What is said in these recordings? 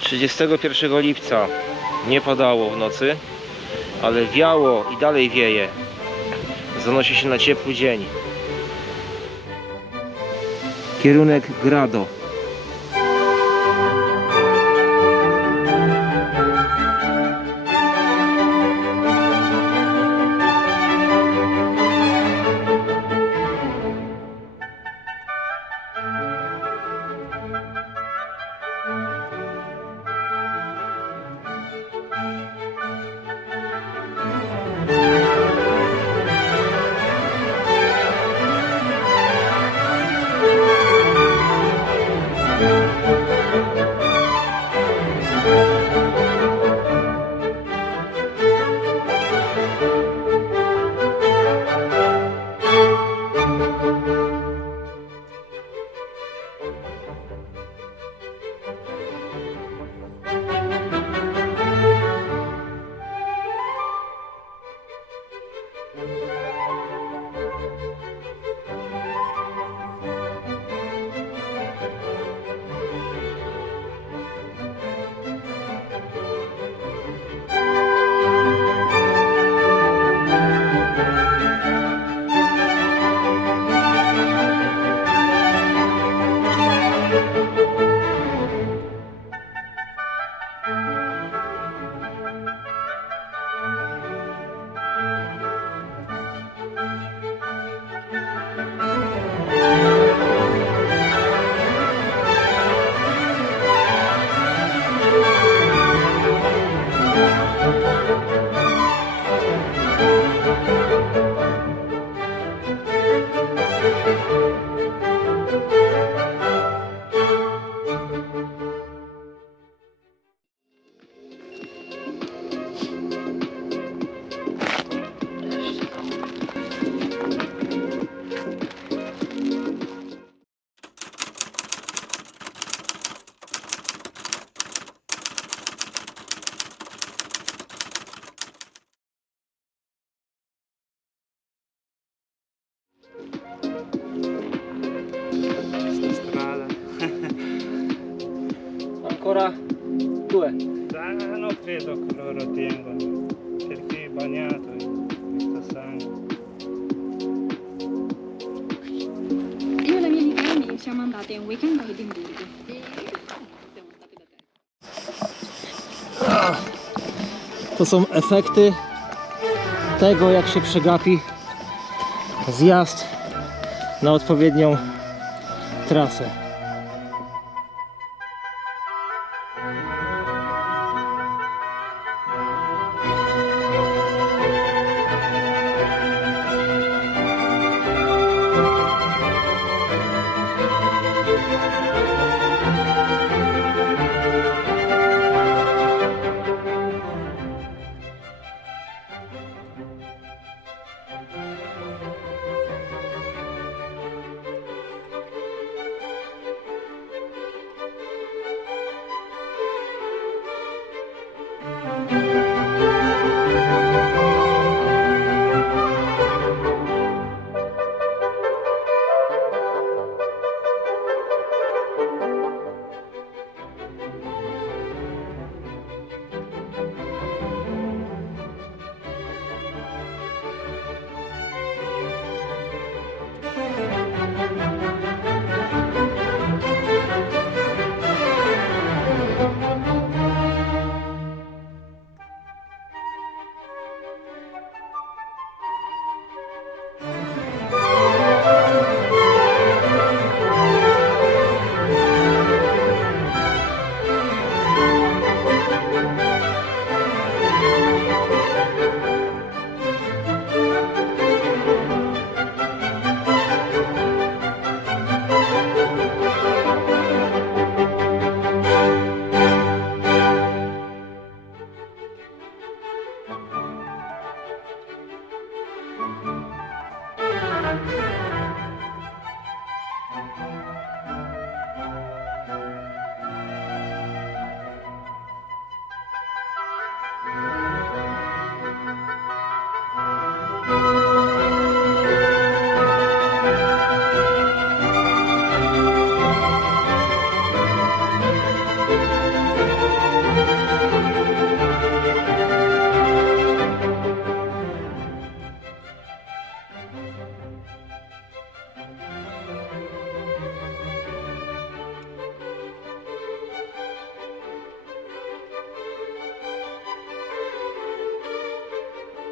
Trzydziestego pierwszego lipca nie padało w nocy, ale wiało i dalej wieje. Zanosi się na ciepły dzień. Kierunek Grado. Non credo che loro tengono, perché è bagnato in questo sangue. Io e la mia amica siamo andate un weekend a Edimburgo. To są efekty tego, jak się przegapi zjazd na odpowiednią trasę.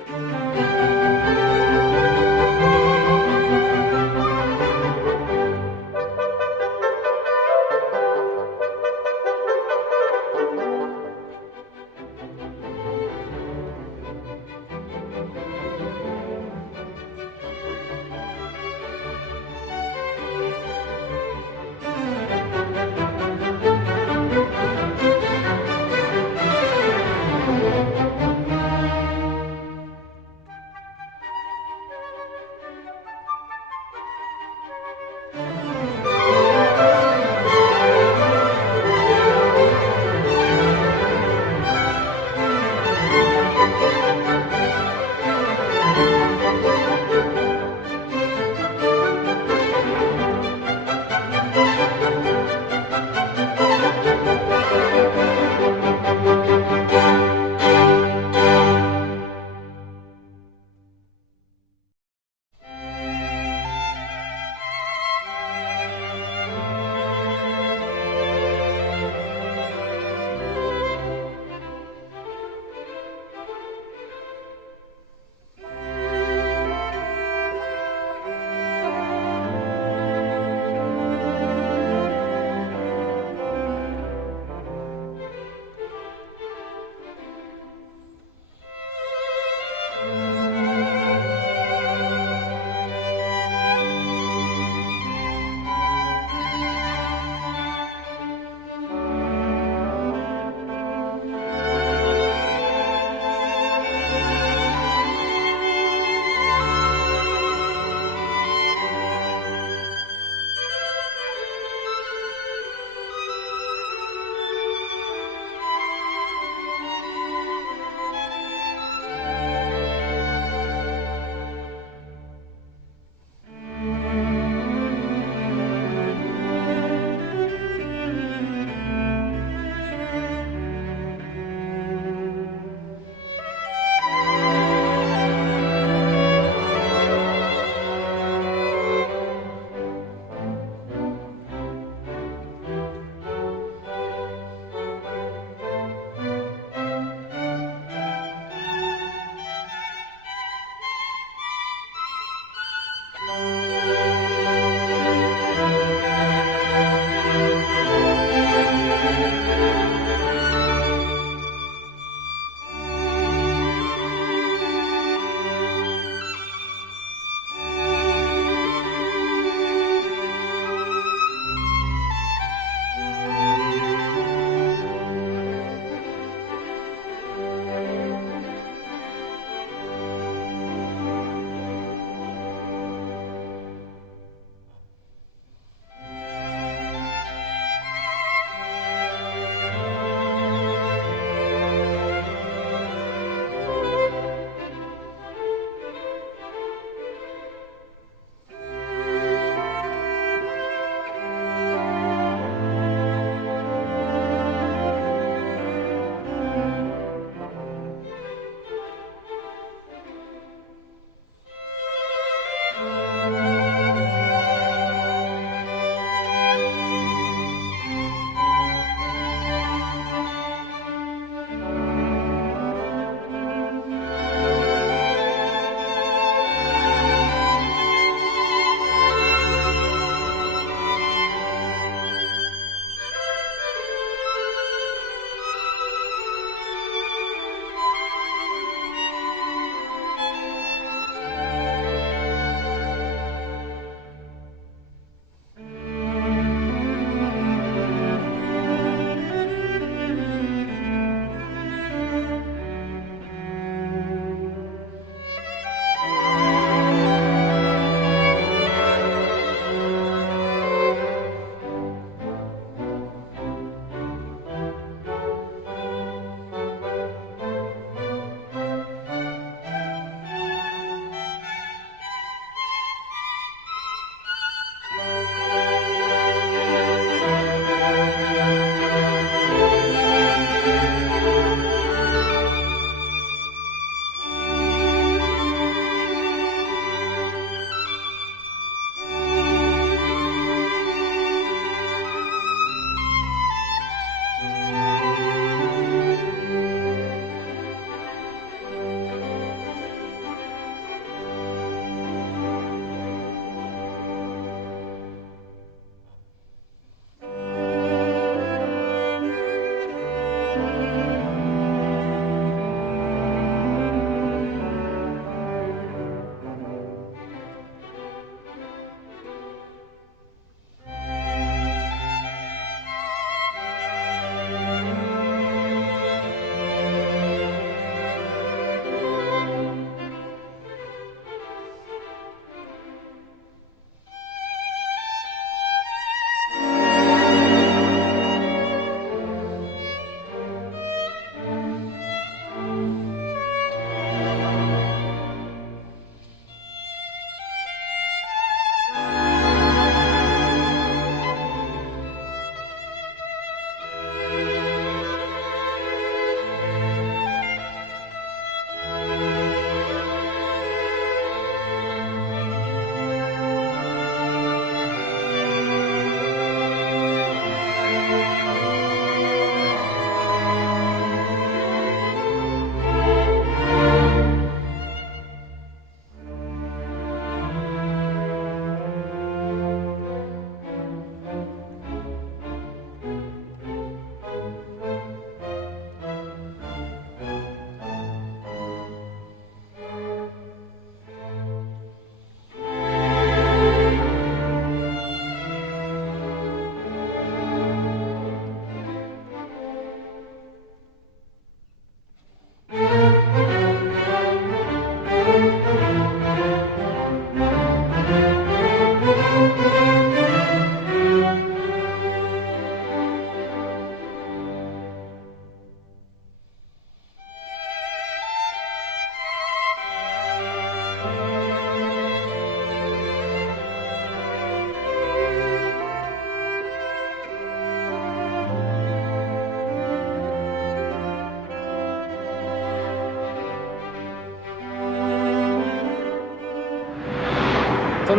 Bye.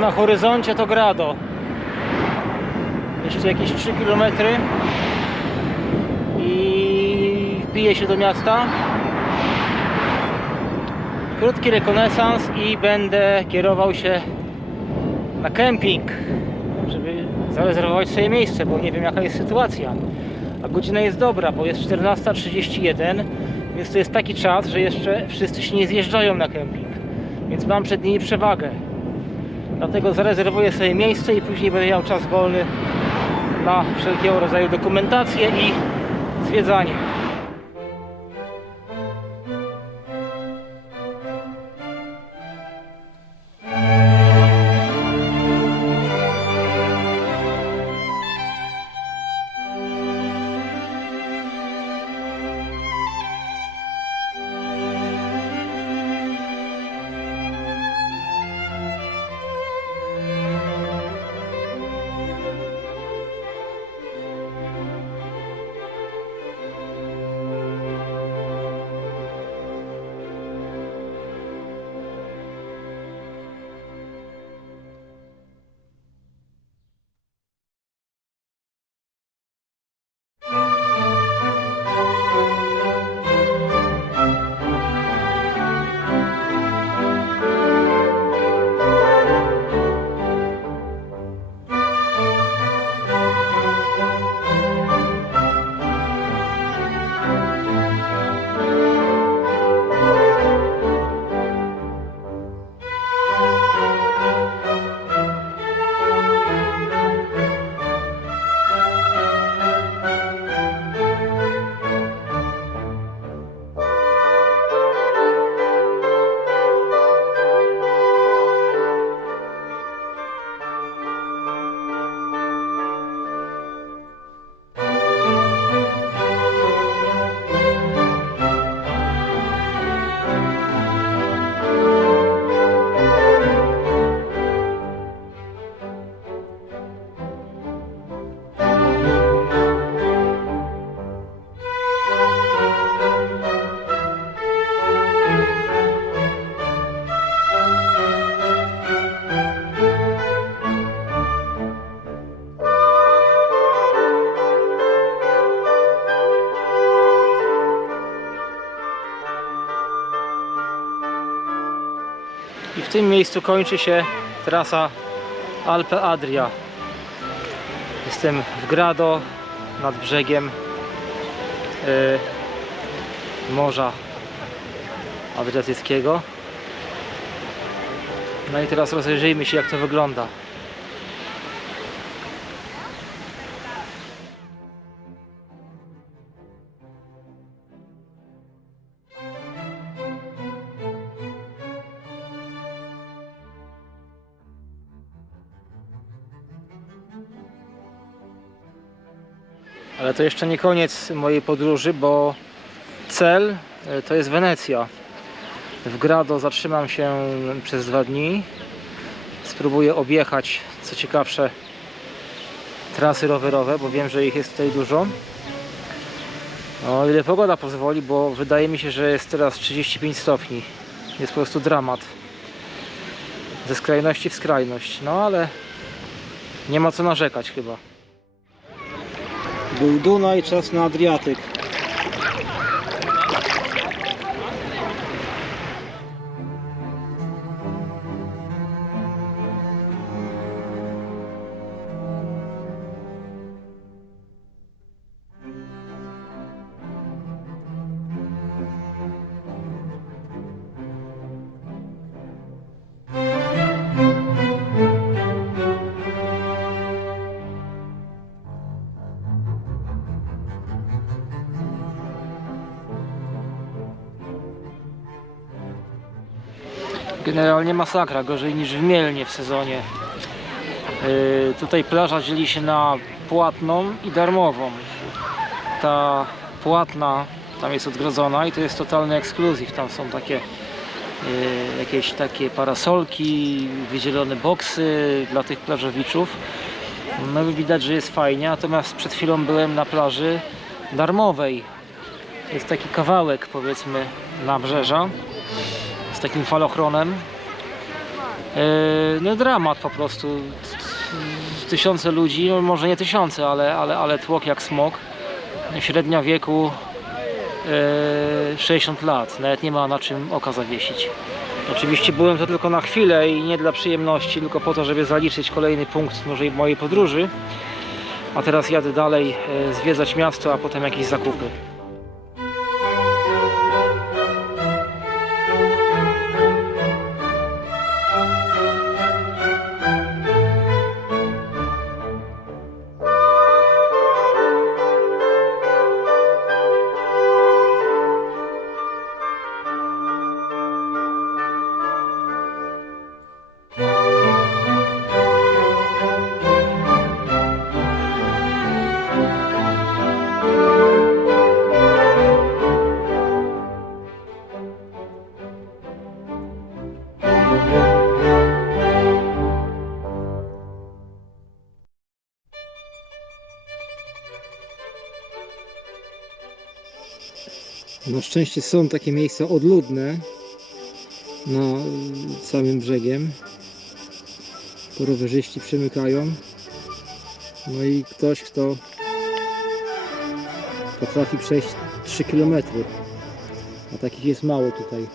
Na horyzoncie to Grado. Jeszcze jakieś 3 km i wbiję się do miasta. Krótki rekonesans i będę kierował się na kemping, żeby zarezerwować sobie miejsce, bo nie wiem jaka jest sytuacja. A godzina jest dobra, bo jest 14.31, więc to jest taki czas, że jeszcze wszyscy się nie zjeżdżają na kemping. Więc mam przed nimi przewagę. Dlatego zarezerwuję sobie miejsce i później będę miał czas wolny na wszelkiego rodzaju dokumentację i zwiedzanie. Tym miejscu kończy się trasa Alpe Adria. Jestem w Grado nad brzegiem y, Morza Adriatyckiego. No i teraz rozejrzyjmy się jak to wygląda. Ale to jeszcze nie koniec mojej podróży, bo cel e, to jest Wenecja. W Grado zatrzymam się przez dwa dni. Spróbuję objechać, co ciekawsze, trasy rowerowe, bo wiem, że ich jest tutaj dużo. O ile pogoda pozwoli, bo wydaje mi się, że jest teraz 35 stopni. Jest po prostu dramat. Ze skrajności w skrajność. No ale nie ma co narzekać chyba. Był Dunaj, czas na Adriatyk. Generalnie masakra, gorzej niż w Mielnie w sezonie. Yy, tutaj plaża dzieli się na płatną i darmową. Ta płatna tam jest odgrodzona i to jest totalny ekskluzyw. Tam są takie yy, jakieś takie parasolki, wydzielone boksy dla tych plażowiczów. No i widać, że jest fajnie, natomiast przed chwilą byłem na plaży darmowej. Jest taki kawałek powiedzmy nabrzeża z takim falochronem e, no dramat po prostu. Tysiące ludzi, no może nie tysiące, ale, ale, ale tłok jak smok. Średnia wieku e, 60 lat, nawet nie ma na czym oka zawiesić. Oczywiście byłem to tylko na chwilę i nie dla przyjemności, tylko po to, żeby zaliczyć kolejny punkt mojej podróży. A teraz jadę dalej e, zwiedzać miasto, a potem jakieś zakupy. Szczęście są takie miejsca odludne na samym brzegiem. To rowerzyści przemykają. No i ktoś, kto potrafi przejść 3 km. A takich jest mało tutaj.